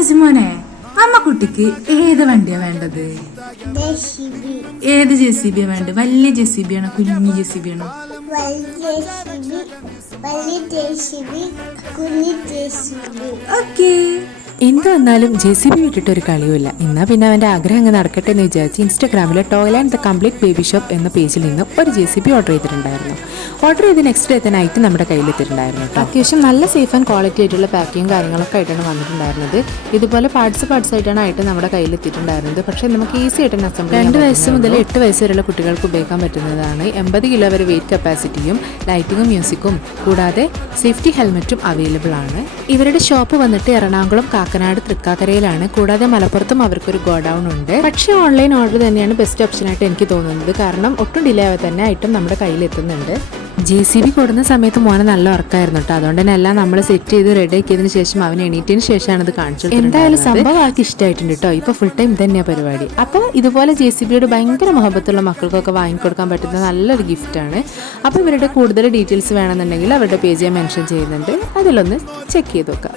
ജാസിമോനെ, അമ്മ കുട്ടിക്ക് ഏത് വണ്ടിയാ വേണ്ടത്? ഏത് JCB വേണ്ടത്? വലിയ JCB ആണോ കുഞ്ഞു JCB ആണോ? ഓക്കേ. എന്ത് വന്നാലും JCB വിട്ടിട്ടൊരു കളിയുമില്ല. എന്നാൽ പിന്നെ അവൻ്റെ ആഗ്രഹം അങ്ങ് നടക്കട്ടെ എന്ന് വിചാരിച്ച് ഇൻസ്റ്റാഗ്രാമിലെ toy and the complete baby shop എന്ന പേജിൽ നിന്നും ഒരു JCB ഓർഡർ ചെയ്തിട്ടുണ്ടായിരുന്നു. ഓർഡർ ചെയ്ത് നെക്സ്റ്റ് ഡേ തന്നെ ആയിട്ട് നമ്മുടെ കയ്യിലെത്തിയിട്ടുണ്ടായിരുന്നു കേട്ടോ. അത്യാവശ്യം നല്ല സേഫ് ആൻഡ് ക്വാളിറ്റി ആയിട്ടുള്ള പാക്കിങ്ങും കാര്യങ്ങളൊക്കെ ആയിട്ടാണ് വന്നിട്ടുണ്ടായിരുന്നത്. ഇതുപോലെ പാർട്സ് ആയിട്ടാണ് നമ്മുടെ കയ്യിലെത്തിയിട്ടുണ്ടായിരുന്നത്. പക്ഷേ നമുക്ക് ഈസി ആയിട്ട് അസംബിൾ 2 വയസ്സ് മുതൽ 8 വയസ്സ് വരെയുള്ള കുട്ടികൾക്ക് ഉപയോഗിക്കാൻ പറ്റുന്നതാണ്. 80 കിലോ വരെ വെയിറ്റ് കപ്പാസിറ്റിയും ലൈറ്റിങ്ങും മ്യൂസിക്കും കൂടാതെ സേഫ്റ്റി ഹെൽമെറ്റും അവൈലബിൾ ആണ്. ഇവരുടെ ഷോപ്പ് വന്നിട്ട് എറണാകുളം, കാക്കനാട്, തൃക്കാക്കരയിലാണ്. കൂടാതെ മലപ്പുറത്തും അവർക്കൊരു ഗോഡൗൺ ഉണ്ട്. പക്ഷേ ഓൺലൈൻ ഓർഡർ തന്നെയാണ് ബെസ്റ്റ് ഓപ്ഷനായിട്ട് എനിക്ക് തോന്നുന്നത്. കാരണം ഒട്ടും ഡിലേ ആവാതെ തന്നെ ഐറ്റം നമ്മുടെ കയ്യിൽ എത്തുന്നുണ്ട്. JCB കൊടുന്ന സമയത്ത് മോനെ നല്ല ഉറക്കമായിരുന്നു കേട്ടോ. അതുകൊണ്ട് തന്നെ എല്ലാം നമ്മൾ സെറ്റ് ചെയ്ത് റെഡി ആക്കിയതിന് ശേഷം അവൻ എണീറ്റതിന് ശേഷമാണ് ഇത് കാണിച്ചത്. എന്തായാലും സംഭവം ആൾക്ക് ഇഷ്ടമായിട്ടുണ്ട് കേട്ടോ. ഇപ്പോൾ ഫുൾ ടൈം തന്നെയാണ് പരിപാടി. അപ്പോൾ ഇതുപോലെ JCBയോട് ഭയങ്കര മുഹബത്തുള്ള മക്കൾക്കൊക്കെ വാങ്ങിക്കൊടുക്കാൻ പറ്റുന്ന നല്ലൊരു ഗിഫ്റ്റാണ്. അപ്പോൾ ഇവരുടെ കൂടുതൽ ഡീറ്റെയിൽസ് വേണമെന്നുണ്ടെങ്കിൽ അവരുടെ പേജ് ഞാൻ മെൻഷൻ ചെയ്യുന്നുണ്ട്. അതിലൊന്ന് ചെക്ക് ചെയ്ത് നോക്കാം.